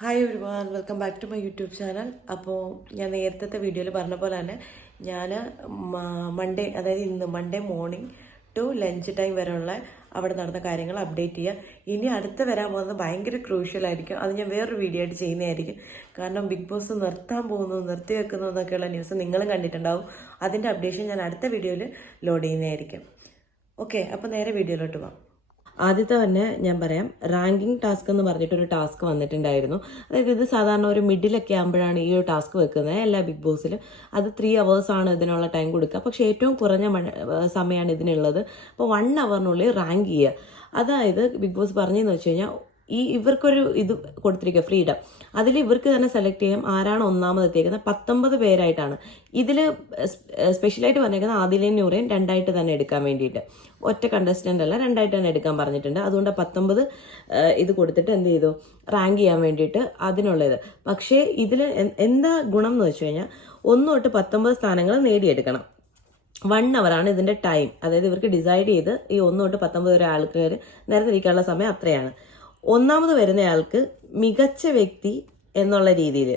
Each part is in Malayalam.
Hi everyone, welcome back to my YouTube channel. അപ്പോൾ ഞാൻ നേരത്തെ വീഡിയോയിൽ പറഞ്ഞ പോലെ തന്നെ ഞാൻ മൺഡേ, അതായത് ഇന്ന് Monday morning to lunch time വരെയുള്ള അവിടെ നടന്ന കാര്യങ്ങൾ അപ്ഡേറ്റ് ചെയ്യുക. ഇനി അടുത്ത് വരാൻ പോകുന്നത് ഭയങ്കര ക്രൂഷ്യലായിരിക്കും. അത് ഞാൻ വേറൊരു വീഡിയോ ആയിട്ട് ചെയ്യുന്നതായിരിക്കും. കാരണം ബിഗ് ബോസ് നിർത്താൻ പോകുന്നു, നിർത്തി വെക്കുന്നു എന്നൊക്കെയുള്ള ന്യൂസ് നിങ്ങളും കണ്ടിട്ടുണ്ടാവും. അതിൻ്റെ അപ്ഡേഷൻ ഞാൻ അടുത്ത വീഡിയോയിൽ ലോഡ് ചെയ്യുന്നതായിരിക്കും. ഓക്കെ, അപ്പോൾ നേരെ വീഡിയോയിലോട്ട് പോകാം. ആദ്യത്തെ തന്നെ ഞാൻ പറയാം, റാങ്കിങ് ടാസ്ക് എന്ന് പറഞ്ഞിട്ടൊരു ടാസ്ക് വന്നിട്ടുണ്ടായിരുന്നു. അതായത് ഇത് സാധാരണ ഒരു മിഡിലൊക്കെ ആകുമ്പോഴാണ് ഈ ഒരു ടാസ്ക് വെക്കുന്നത് എല്ലാ ബിഗ് ബോസിലും. അത് 3 hours ആണ് ഇതിനുള്ള ടൈം കൊടുക്കുക. പക്ഷേ ഏറ്റവും കുറഞ്ഞ സമയമാണ് ഇതിനുള്ളത്. അപ്പോൾ 1 hourനുള്ളിൽ റാങ്ക് ചെയ്യുക. അതായത് ബിഗ് ബോസ് പറഞ്ഞതെന്ന് വെച്ച് കഴിഞ്ഞാൽ ഇവർക്കൊരു ഇത് കൊടുത്തിരിക്കുക, ഫ്രീഡം. അതിൽ ഇവർക്ക് തന്നെ സെലക്ട് ചെയ്യാം ആരാണ് ഒന്നാമതെത്തിയേക്കുന്നത്. 19 പേരായിട്ടാണ് ഇതിൽ സ്പെഷ്യലായിട്ട് പറഞ്ഞേക്കുന്നത്. ആദിലയും നൂറയും 2 തന്നെ എടുക്കാൻ വേണ്ടിയിട്ട്, ഒറ്റ കണ്ടസ്റ്റൻ്റ് അല്ല, 2 തന്നെ എടുക്കാൻ പറഞ്ഞിട്ടുണ്ട്. അതുകൊണ്ട് 19 ഇത് കൊടുത്തിട്ട് എന്ത് ചെയ്തു, റാങ്ക് ചെയ്യാൻ വേണ്ടിയിട്ട് അതിനുള്ളത്. പക്ഷേ ഇതിൽ എന്താ ഗുണം എന്ന് വെച്ച് കഴിഞ്ഞാൽ 1 തൊട്ട് 19 സ്ഥാനങ്ങൾ നേടിയെടുക്കണം. 1 hour ഇതിന്റെ ടൈം. അതായത് ഇവർക്ക് ഡിസൈഡ് ചെയ്ത് ഈ 1 തൊട്ട് 19 വരെ ആൾക്കാർ നിരന്നിരിക്കാനുള്ള സമയം അത്രയാണ്. ഒന്നാമത് വരുന്നയാൾക്ക് മികച്ച വ്യക്തി എന്നുള്ള രീതിയിൽ,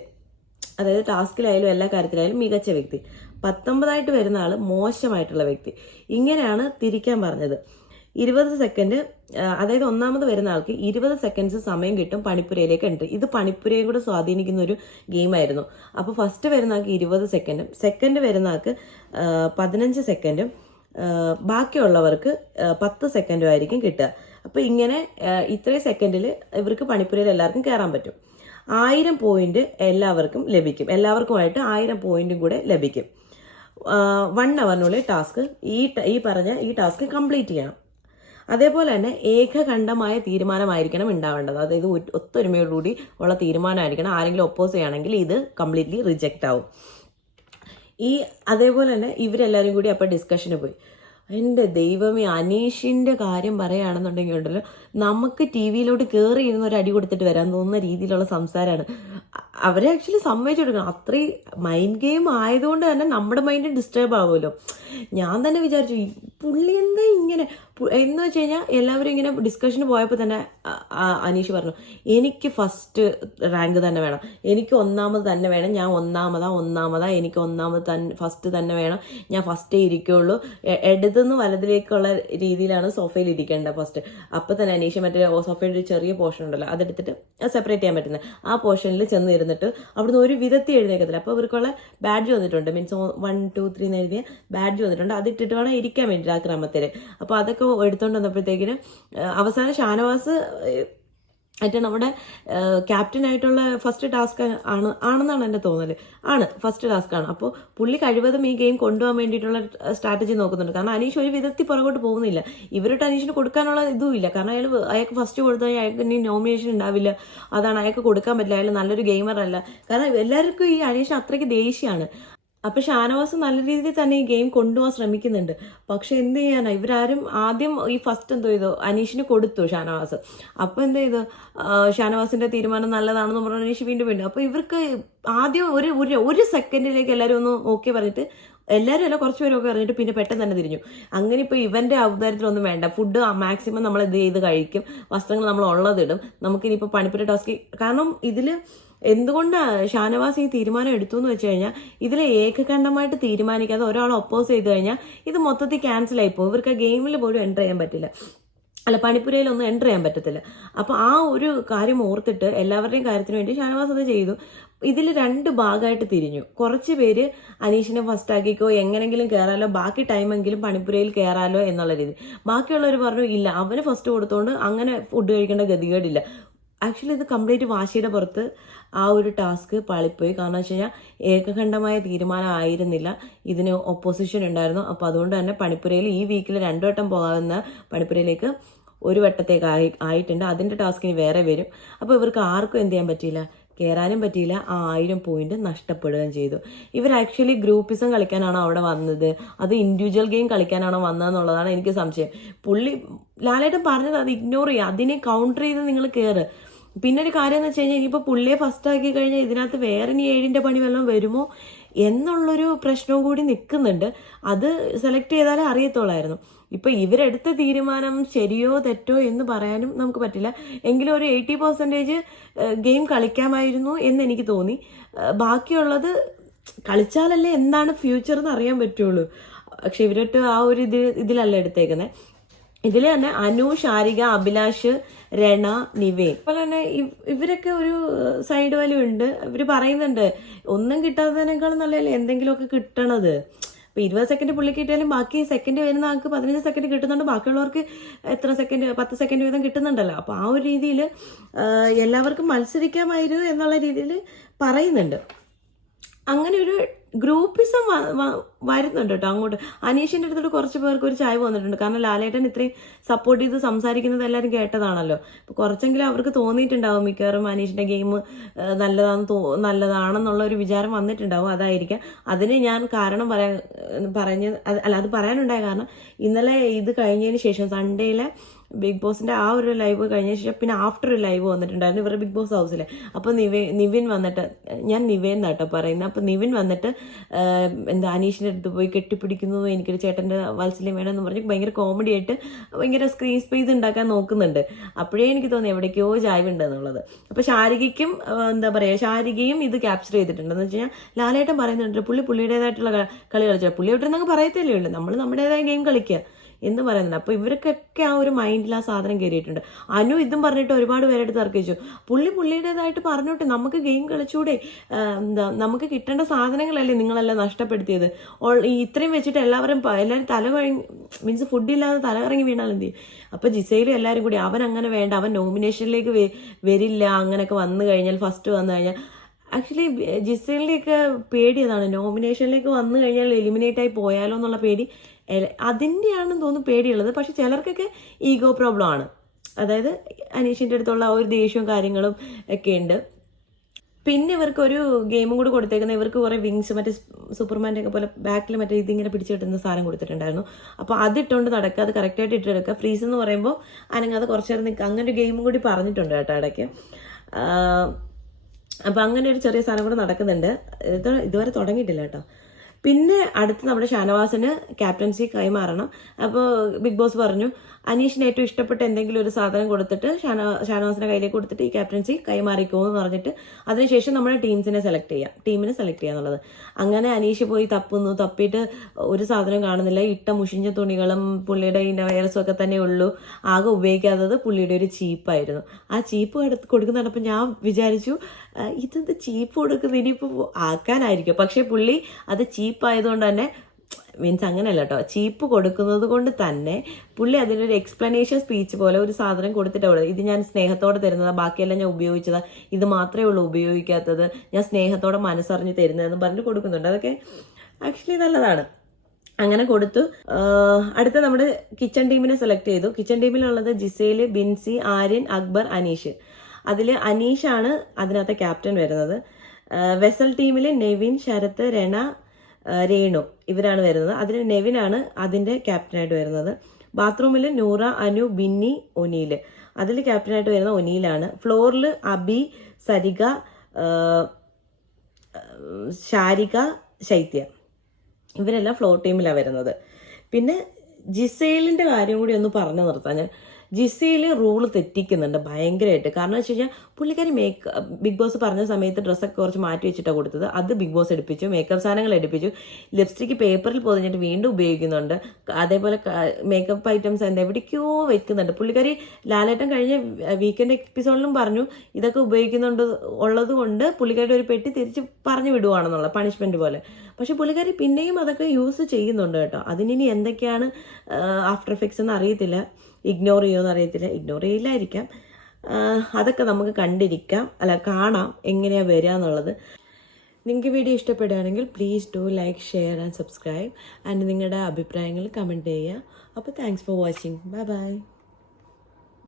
അതായത് ടാസ്കിലായാലും എല്ലാ കാര്യത്തിലായാലും മികച്ച വ്യക്തി. 19 വരുന്ന ആൾ മോശമായിട്ടുള്ള വ്യക്തി. ഇങ്ങനെയാണ് തിരിക്കാൻ പറഞ്ഞത്. 20 സെക്കൻഡ്, അതായത് ഒന്നാമത് വരുന്ന ആൾക്ക് 20 സെക്കൻഡ്സ് സമയം കിട്ടും പണിപ്പുരയിലേക്ക് എൻട്രി. ഇത് പണിപ്പുരയും കൂടെ സ്വാധീനിക്കുന്ന ഒരു ഗെയിമായിരുന്നു. അപ്പോൾ ഫസ്റ്റ് വരുന്ന ആൾക്ക് 20 സെക്കൻഡും സെക്കൻഡ് വരുന്ന ആൾക്ക് 15 സെക്കൻഡും ബാക്കിയുള്ളവർക്ക് 10 സെക്കൻഡും ആയിരിക്കും കിട്ടുക. അപ്പോൾ ഇങ്ങനെ ഇത്രയും സെക്കൻഡിൽ ഇവർക്ക് പണിപ്പുരയിൽ എല്ലാവർക്കും കയറാൻ പറ്റും. 1000 പോയിന്റ് എല്ലാവർക്കും ലഭിക്കും. എല്ലാവർക്കുമായിട്ട് 1000 പോയിന്റും കൂടെ ലഭിക്കും. 1 hourനുള്ളിൽ ടാസ്ക് ഈ പറഞ്ഞ ടാസ്ക് കംപ്ലീറ്റ് ചെയ്യണം. അതേപോലെ തന്നെ ഏകകണ്ഠമായ തീരുമാനമായിരിക്കണം ഉണ്ടാവേണ്ടത്. അതായത് ഒത്തൊരുമയോടുകൂടി ഉള്ള തീരുമാനമായിരിക്കണം. ആരെങ്കിലും ഒപ്പോസ് ചെയ്യുകയാണെങ്കിൽ ഇത് കംപ്ലീറ്റ്ലി റിജക്റ്റ് ആവും. അതേപോലെ തന്നെ ഇവരെല്ലാവരും കൂടി അപ്പോൾ ഡിസ്കഷന് പോയി. എൻ്റെ ദൈവമേ, അനീഷിൻ്റെ കാര്യം പറയുകയാണെന്നുണ്ടെങ്കിൽ ഉണ്ടല്ലോ, നമുക്ക് ടി വിയിലോട്ട് കയറി ഇരുന്ന് ഒരു അടി കൊടുത്തിട്ട് വരാൻ തോന്നുന്ന രീതിയിലുള്ള സംസാരമാണ്. അവരെ ആക്ച്വലി സമ്മതിച്ചു കൊടുക്കണം. അത്രയും മൈൻഡ് ഗെയിം ആയതുകൊണ്ട് തന്നെ നമ്മുടെ മൈൻഡ് ഡിസ്റ്റർബ് ആവുമല്ലോ. ഞാൻ തന്നെ വിചാരിച്ചു പുള്ളി എന്താ ഇങ്ങനെ എന്ന് വെച്ച് കഴിഞ്ഞാൽ, എല്ലാവരും ഇങ്ങനെ ഡിസ്കഷന് പോയപ്പോൾ തന്നെ അനീഷ് പറഞ്ഞു, എനിക്ക് ഫസ്റ്റ് റാങ്ക് തന്നെ വേണം, എനിക്ക് ഒന്നാമത് തന്നെ വേണം, ഞാൻ ഒന്നാമതാ, എനിക്ക് ഫസ്റ്റ് തന്നെ വേണം, ഞാൻ ഫസ്റ്റേ ഇരിക്കുള്ളൂ. ഇടതുനിന്ന് വലതിലേക്കുള്ള രീതിയിലാണ് സോഫയിൽ ഇരിക്കേണ്ടത് ഫസ്റ്റ്. അപ്പം തന്നെ അനീഷ് മറ്റേ സോഫയുടെ ഒരു ചെറിയ പോർഷൻ ഉണ്ടല്ലോ, അതെടുത്തിട്ട് സെപ്പറേറ്റ് ചെയ്യാൻ പറ്റുന്നത്, ആ പോർഷനിൽ ചെന്ന് ഇരുന്നിട്ട് അവിടുന്ന് ഒരു വിധത്തിൽ എഴുന്നേക്കത്തില്ല. അപ്പോൾ ഇവർക്കുള്ള ബാഡ്ജ് വന്നിട്ടുണ്ട്, മീൻസ് 1 2 3 എന്ന് എഴുതിയ ബാഡ്ജ് വന്നിട്ടുണ്ട്. അതിട്ടിട്ട് വേണം ഇരിക്കാൻ വേണ്ടിയിട്ട് ആ ക്രമത്തിൽ. അപ്പോൾ അതൊക്കെ എടുത്തുകൊണ്ട് വന്നപ്പോഴത്തേക്കിന് അവസാനം ഷാനവാസ് മറ്റേ നമ്മുടെ ക്യാപ്റ്റൻ ആയിട്ടുള്ള ഫസ്റ്റ് ടാസ്ക് ആണെന്നാണ് എൻ്റെ തോന്നൽ. ഫസ്റ്റ് ടാസ്ക് ആണ്. അപ്പോൾ പുള്ളി കഴിവതും ഈ ഗെയിം കൊണ്ടുപോകാൻ വേണ്ടിയിട്ടുള്ള സ്ട്രാറ്റജി നോക്കുന്നുണ്ട്. കാരണം അനീഷ് ഒരു വിധത്തിൽ പുറകോട്ട് പോകുന്നില്ല. ഇവരോട്ട് അനീഷിന് കൊടുക്കാനുള്ള ഇതും ഇല്ല. കാരണം അയാൾക്ക് ഫസ്റ്റ് കൊടുത്താൽ അയാൾക്ക് ഇനി നോമിനേഷൻ ഉണ്ടാവില്ല. അതാണ്, അയാൾക്ക് കൊടുക്കാൻ പറ്റില്ല. അയാൾ നല്ലൊരു ഗെയിമർ അല്ല. കാരണം എല്ലാവർക്കും ഈ അനീഷിന് അത്രയ്ക്ക് ദേഷ്യമാണ്. അപ്പൊ ഷാനവാസ് നല്ല രീതിയിൽ തന്നെ ഈ ഗെയിം കൊണ്ടുപോകാൻ ശ്രമിക്കുന്നുണ്ട്. പക്ഷെ എന്ത് ചെയ്യാനാ, ഇവരാരും ആദ്യം ഈ ഫസ്റ്റ് എന്തോ ചെയ്തു, അനീഷിന് കൊടുത്തു ഷാനവാസ്. അപ്പൊ എന്ത് ചെയ്തു, ഷാനവാസിന്റെ തീരുമാനം നല്ലതാണെന്ന് പറഞ്ഞ അനീഷ് വീണ്ടും. അപ്പൊ ഇവർക്ക് ആദ്യം ഒരു സെക്കൻഡിലേക്ക് എല്ലാവരും ഒന്ന് ഓക്കെ പറഞ്ഞിട്ട്, എല്ലാവരും അല്ല കുറച്ച് പേരൊക്കെ പറഞ്ഞിട്ട് പിന്നെ പെട്ടെന്ന് തന്നെ തിരിഞ്ഞു. അങ്ങനെ ഇപ്പോൾ ഇവന്റെ ഔദാര്യത്തിലൊന്നും വേണ്ട, ഫുഡ് മാക്സിമം നമ്മൾ ഇത് ചെയ്ത് കഴിക്കും, വസ്ത്രങ്ങൾ നമ്മൾ ഉള്ളതിടും, നമുക്കിനിപ്പോൾ പണിപ്പുര ടാസ്ക്. കാരണം ഇതിൽ എന്തുകൊണ്ടാണ് ഷാനവാസ് ഈ തീരുമാനം എടുത്തു എന്ന് വെച്ച് കഴിഞ്ഞാൽ, ഇതിൽ ഏകകണ്ഠമായിട്ട് തീരുമാനിക്കാതെ ഒരാൾ ഒപ്പോസ് ചെയ്ത് കഴിഞ്ഞാൽ ഇത് മൊത്തത്തിൽ ക്യാൻസൽ ആയിപ്പോകും. ഇവർക്ക് ആ ഗെയിമിൽ പോലും എൻ്റർ ചെയ്യാൻ പറ്റില്ല, പണിപ്പുരയിലൊന്നും എൻ്റർ ചെയ്യാൻ പറ്റത്തില്ല. അപ്പോൾ ആ ഒരു കാര്യം ഓർത്തിട്ട് എല്ലാവരുടെയും കാര്യത്തിന് വേണ്ടി ഷാനവാസ് അത് ചെയ്തു. ഇതിൽ 2 ഭാഗമായിട്ട് തിരിഞ്ഞു. കുറച്ച് പേര് അനീഷിനെ ഫസ്റ്റ് ആക്കിക്കോ, എങ്ങനെങ്കിലും കയറാലോ, ബാക്കി ടൈമെങ്കിലും പണിപ്പുരയിൽ കയറാലോ എന്നുള്ള രീതി. ബാക്കിയുള്ളവർ പറഞ്ഞു ഇല്ല, അവന് ഫസ്റ്റ് കൊടുത്തോണ്ട് അങ്ങനെ ഫുഡ് കഴിക്കേണ്ട ഗതികേടില്ല. ആക്ച്വലി ഇത് കംപ്ലീറ്റ് വാശിയുടെ പുറത്ത് ആ ഒരു ടാസ്ക് പാളിപ്പോയി. കാരണം വെച്ച് കഴിഞ്ഞാൽ ഏകകണ്ഠമായ തീരുമാനം ആയിരുന്നില്ല, ഇതിന് ഒപ്പോസിഷൻ ഉണ്ടായിരുന്നു. അപ്പോൾ അതുകൊണ്ട് തന്നെ പണിപ്പുരയിൽ ഈ വീക്കിൽ 2 വട്ടം പോകാവുന്ന പണിപ്പുരയിലേക്ക് 1 വട്ടത്തേക്ക് ആയിട്ടുണ്ട്. അതിൻ്റെ ടാസ്കിന് വേറെ വരും. അപ്പോൾ ഇവർക്ക് ആർക്കും എന്ത് ചെയ്യാൻ പറ്റിയില്ല, കയറാനും പറ്റിയില്ല. ആ 1000 പോയിന്റ് നഷ്ടപ്പെടുകയും ചെയ്തു. ഇവർ ആക്ച്വലി ഗ്രൂപ്പിസം കളിക്കാനാണോ അവിടെ വന്നത്, അത് ഇൻഡിവിജ്വൽ ഗെയിം കളിക്കാനാണോ വന്നതെന്നുള്ളതാണ് എനിക്ക് സംശയം. ലാലേട്ടൻ പറഞ്ഞത് അത് ഇഗ്നോർ ചെയ്യുക, അതിനെ കൗണ്ടർ ചെയ്ത് നിങ്ങൾ കയറ്. പിന്നെ ഒരു കാര്യം എന്ന് വെച്ച് കഴിഞ്ഞാൽ, ഇനിയിപ്പോൾ പുള്ളിയെ ഫസ്റ്റ് ആക്കി കഴിഞ്ഞാൽ ഇതിനകത്ത് വേറെ ഇനി 7ന്റെ പണി വല്ലതും വരുമോ എന്നുള്ളൊരു പ്രശ്നവും കൂടി നിൽക്കുന്നുണ്ട്. അത് സെലക്ട് ചെയ്താലേ അറിയത്തുള്ളായിരുന്നു. ഇപ്പം ഇവരെടുത്ത തീരുമാനം ശരിയോ തെറ്റോ എന്ന് പറയാനും നമുക്ക് പറ്റില്ല. എങ്കിലും ഒരു 80% ഗെയിം കളിക്കാമായിരുന്നു എന്ന് എനിക്ക് തോന്നി. ബാക്കിയുള്ളത് കളിച്ചാലല്ലേ എന്താണ് ഫ്യൂച്ചർ എന്ന് അറിയാൻ പറ്റുള്ളൂ. പക്ഷെ ഇവരൊട്ട് ആ ഒരു ഇതിലല്ല എടുത്തേക്കുന്നത്. ഇതിൽ തന്നെ അനു, ശാരിക, അഭിലാഷ്, രണ, നിവേൻ, അതുപോലെ തന്നെ ഇവരൊക്കെ ഒരു സൈഡ് വാല്യൂ ഉണ്ട്. ഇവർ പറയുന്നുണ്ട് ഒന്നും കിട്ടാത്തതിനേക്കാളും നല്ലതല്ലേ എന്തെങ്കിലുമൊക്കെ കിട്ടണത്. ഇപ്പം 20 സെക്കൻഡ് പുള്ളിക്ക് കിട്ടിയാലും ബാക്കി സെക്കൻഡ് വരുന്ന ആൾക്ക് 15 സെക്കൻഡ് കിട്ടുന്നുണ്ട്, ബാക്കിയുള്ളവർക്ക് എത്ര സെക്കൻഡ് 10 സെക്കൻഡ് വീതം കിട്ടുന്നുണ്ടല്ലോ. അപ്പോൾ ആ ഒരു രീതിയിൽ എല്ലാവർക്കും മത്സരിക്കാമായിരുന്നു എന്നുള്ള രീതിയിൽ പറയുന്നുണ്ട്. അങ്ങനെ ഒരു ഗ്രൂപ്പിസം വരുന്നുണ്ട് കേട്ടോ അങ്ങോട്ട്. അനീഷിൻ്റെ അടുത്തോട്ട് കുറച്ച് പേർക്ക് ഒരു ചായ വന്നിട്ടുണ്ട്. കാരണം ലാലേട്ടൻ ഇത്രയും സപ്പോർട്ട് ചെയ്ത് സംസാരിക്കുന്നത് എല്ലാവരും കേട്ടതാണല്ലോ. അപ്പോൾ കുറച്ചെങ്കിലും അവർക്ക് തോന്നിയിട്ടുണ്ടാവും മിക്കവാറും അനീഷിൻ്റെ ഗെയിം നല്ലതാണെന്നുള്ള ഒരു വിചാരം വന്നിട്ടുണ്ടാവും. അതായിരിക്കാം അതിന് ഞാൻ കാരണം അത് പറയാനുണ്ടായ കാരണം ഇന്നലെ ഇത് കഴിഞ്ഞതിന് ശേഷം സൺഡേയിലെ ബിഗ് ബോസിൻ്റെ ആ ഒരു ലൈവ് കഴിഞ്ഞ ശേഷം പിന്നെ ആഫ്റ്റർ ഒരു ലൈവ് വന്നിട്ടുണ്ടായിരുന്നു ഇവരുടെ ബിഗ് ബോസ് ഹൗസിൽ. അപ്പോൾ നിവിൻ വന്നിട്ട്, ഞാൻ നിവേൻ എന്നാട്ടോ പറയുന്നത്, അപ്പോൾ നിവിൻ വന്നിട്ട് അനീഷിൻ്റെ അടുത്ത് പോയി കെട്ടിപ്പിടിക്കുന്നു, എനിക്കൊരു ചേട്ടൻ്റെ വാത്സല്യം വേണമെന്ന് പറഞ്ഞ് ഭയങ്കര കോമഡി ആയിട്ട് ഭയങ്കര സ്ക്രീൻ സ്പേസ് ഉണ്ടാക്കാൻ നോക്കുന്നുണ്ട്. അപ്പോഴേ എനിക്ക് തോന്നി എവിടേക്കോ ചായവുണ്ട് എന്നുള്ളത്. അപ്പോൾ ശാരികയ്ക്കും ശാരികയും ഇത് ക്യാപ്ചർ ചെയ്തിട്ടുണ്ട്. എന്ന് വെച്ച് കഴിഞ്ഞാൽ ലാലേട്ടൻ പറയുന്നുണ്ട് പുള്ളിയുടേതായിട്ടുള്ള കളി കളിച്ചാൽ പുള്ളി എവിടെയെന്നൊക്കെ പറയത്തല്ലേ ഉള്ളൂ, നമ്മൾ നമ്മുടേതായ ഗെയിം കളിക്കുക എന്ന് പറയുന്നുണ്ട്. അപ്പോൾ ഇവർക്കൊക്കെ ആ ഒരു മൈൻഡിൽ ആ സാധനം കയറിയിട്ടുണ്ട്. അനു ഇതും പറഞ്ഞിട്ട് ഒരുപാട് പേരെടുത്ത് തർക്കിച്ചു. പുള്ളിയുടേതായിട്ട് പറഞ്ഞോട്ടെ, നമുക്ക് ഗെയിം കളിച്ചൂടെ, നമുക്ക് കിട്ടേണ്ട സാധനങ്ങളല്ലേ നിങ്ങളെല്ലാം നഷ്ടപ്പെടുത്തിയത്. ഇത്രയും വെച്ചിട്ട് എല്ലാവരും മീൻസ് ഫുഡില്ലാതെ തലകറങ്ങി വീണാൽ എന്ത് ചെയ്യും. അപ്പോൾ ജിസയിലും എല്ലാവരും കൂടി അവൻ അങ്ങനെ വേണ്ട, അവൻ നോമിനേഷനിലേക്ക് വരില്ല, അങ്ങനെയൊക്കെ വന്നു കഴിഞ്ഞാൽ ഫസ്റ്റ് വന്നു കഴിഞ്ഞാൽ ആക്ച്വലി ജിസയിലേക്ക് പേടിയതാണ്. നോമിനേഷനിലേക്ക് വന്നു കഴിഞ്ഞാൽ എലിമിനേറ്റ് ആയി പോയാലോ എന്നുള്ള പേടി അതിൻ്റെയാണെന്ന് തോന്നുന്നു പേടിയുള്ളത്. പക്ഷെ ചിലർക്കൊക്കെ ഈഗോ പ്രോബ്ലം ആണ്. അതായത് അനീഷിൻ്റെ അടുത്തുള്ള ആ ഒരു ദേഷ്യവും കാര്യങ്ങളും ഒക്കെ ഉണ്ട്. പിന്നെ ഇവർക്കൊരു ഗെയിമും കൂടി കൊടുത്തേക്കുന്നത്, ഇവർക്ക് കുറേ വിങ്സ് മറ്റേ സൂപ്പർമാൻ്റെ ഒക്കെ പോലെ ബാക്കിൽ മറ്റേ ഇതിങ്ങനെ പിടിച്ചു കിട്ടുന്ന സാധനം കൊടുത്തിട്ടുണ്ടായിരുന്നു. അപ്പോൾ അതിട്ടുകൊണ്ട് നടക്കുക, അത് കറക്റ്റായിട്ട് ഇട്ടെടുക്കുക. ഫ്രീസ് എന്ന് പറയുമ്പോൾ അനങ്ങാതെ കുറച്ച് നേരം നിൽക്കുക, അങ്ങനെ ഒരു ഗെയിമും കൂടി പറഞ്ഞിട്ടുണ്ട് കേട്ടോ ഇടയ്ക്ക്. അപ്പോൾ അങ്ങനെ ഒരു ചെറിയ സാധനം കൂടെ നടക്കുന്നുണ്ട്. ഇതുവരെ തുടങ്ങിയിട്ടില്ല കേട്ടോ. പിന്നെ അടുത്ത് നമ്മുടെ ഷാനവാസിന് ക്യാപ്റ്റൻസി കൈമാറണം. അപ്പോൾ ബിഗ് ബോസ് പറഞ്ഞു അനീഷിന് ഏറ്റവും ഇഷ്ടപ്പെട്ട എന്തെങ്കിലും ഒരു സാധനം കൊടുത്തിട്ട് ഷാനവാസിന്റെ കയ്യിലേക്ക് കൊടുത്തിട്ട് ഈ ക്യാപ്റ്റൻസി കൈമാറിക്കോ എന്ന് പറഞ്ഞിട്ട് അതിനുശേഷം നമ്മുടെ ടീമിനെ സെലക്ട് ചെയ്യുക എന്നുള്ളത്. അങ്ങനെ അനീഷ് പോയി തപ്പിയിട്ട് ഒരു സാധനം കാണുന്നില്ല. ഇട്ട മുഷിഞ്ഞ തുണികളും പുള്ളിയുടെ ഈ വൈറസും ഒക്കെ തന്നെ ഉള്ളൂ. ആകെ ഉപയോഗിക്കാത്തത് പുള്ളിയുടെ ഒരു ചീപ്പായിരുന്നു. ആ ചീപ്പ് കൊടുക്കുന്നുണ്ടപ്പോൾ ഞാൻ വിചാരിച്ചു ഇതെന്ത് ചീപ്പ് കൊടുക്കുന്നത്, ഇനിയിപ്പോൾ ആക്കാനായിരിക്കും. പക്ഷേ പുള്ളി അത് ചീപ്പായതുകൊണ്ട് തന്നെ, മീൻസ് അങ്ങനെയല്ല കേട്ടോ, ചീപ്പ് കൊടുക്കുന്നത് കൊണ്ട് തന്നെ പുള്ളി അതിനൊരു എക്സ്പ്ലനേഷൻ സ്പീച്ച് പോലെ ഒരു സാധനം കൊടുത്തിട്ടുള്ളത്. ഇത് ഞാൻ സ്നേഹത്തോടെ തരുന്നതാണ്, ബാക്കിയെല്ലാം ഞാൻ ഉപയോഗിച്ചതാണ്, ഇത് മാത്രമേ ഉള്ളൂ ഉപയോഗിക്കാത്തത്, ഞാൻ സ്നേഹത്തോടെ മനസ്സറിഞ്ഞ് തരുന്നതെന്ന് പറഞ്ഞിട്ട് കൊടുക്കുന്നുണ്ട്. അതൊക്കെ ആക്ച്വലി നല്ലതാണ്. അങ്ങനെ കൊടുത്തു. അടുത്ത നമ്മുടെ കിച്ചൺ ടീമിനെ സെലക്ട് ചെയ്തു. കിച്ചൺ ടീമിലുള്ളത് ജിസേല്, ബിൻസി, ആര്യൻ, അക്ബർ, അനീഷ്. അതിൽ അനീഷാണ് അതിനകത്തെ ക്യാപ്റ്റൻ വരുന്നത്. വെസൽ ടീമിൽ നെവിൻ, ശരത്ത്, രണ, രേണു ഇവരാണ് വരുന്നത്. അതിൽ നെവിനാണ് അതിൻ്റെ ക്യാപ്റ്റനായിട്ട് വരുന്നത്. ബാത്റൂമിൽ നൂറ, അനു, ബിന്നി, ഒനീൽ. അതിൽ ക്യാപ്റ്റനായിട്ട് വരുന്ന ഒനീലാണ്. ഫ്ലോറിൽ അബി, സരിക, ശാരിക, ശൈത്യ ഇവരെല്ലാം ഫ്ലോർ ടീമിലാണ് വരുന്നത്. പിന്നെ ജിസേലിൻ്റെ കാര്യം കൂടി ഒന്ന് പറഞ്ഞു നിർത്താൻ. ജിസയിൽ റൂള് തെറ്റിക്കുന്നുണ്ട് ഭയങ്കരമായിട്ട്. കാരണം വെച്ച് കഴിഞ്ഞാൽ പുള്ളിക്കാരി ബിഗ് ബോസ് പറഞ്ഞ സമയത്ത് ഡ്രസ്സൊക്കെ കുറച്ച് മാറ്റി വെച്ചിട്ടാണ് കൊടുത്തത്. അത് ബിഗ് ബോസ് എടുപ്പിച്ചു. മേക്കപ്പ് സാധനങ്ങൾ എടുപ്പിച്ചു. ലിപ്സ്റ്റിക്ക് പേപ്പറിൽ പൊതിഞ്ഞിട്ട് വീണ്ടും ഉപയോഗിക്കുന്നുണ്ട്. അതേപോലെ മേക്കപ്പ് ഐറ്റംസ് എവിടേക്കോ വെക്കുന്നുണ്ട്. പുള്ളിക്കാരി ലാലേട്ടൻ കഴിഞ്ഞ വീക്കെൻഡ് എപ്പിസോഡിലും പറഞ്ഞു ഇതൊക്കെ ഉള്ളത് കൊണ്ട് പുള്ളിക്കാരുടെ ഒരു പെട്ടി തിരിച്ച് പറഞ്ഞു വിടുവാണെന്നുള്ള പണിഷ്മെന്റ് പോലെ. പക്ഷെ പുള്ളിക്കാരി പിന്നെയും അതൊക്കെ യൂസ് ചെയ്യുന്നുണ്ട് കേട്ടോ. അതിനി എന്തൊക്കെയാണ് ആഫ്റ്റർ എഫക്ട്സ് എന്ന് അറിയത്തില്ല. ഇഗ്നോർ ചെയ്യുമെന്ന് അറിയത്തില്ല. ഇഗ്നോർ ചെയ്യില്ലായിരിക്കാം. അതൊക്കെ നമുക്ക് കാണാം എങ്ങനെയാണ് വരിക എന്നുള്ളത്. നിങ്ങൾക്ക് വീഡിയോ ഇഷ്ടപ്പെടുകയാണെങ്കിൽ please do like, share and subscribe. And നിങ്ങളുടെ അഭിപ്രായങ്ങൾ കമൻറ്റ് ചെയ്യുക. അപ്പോൾ thanks for watching. Bye bye.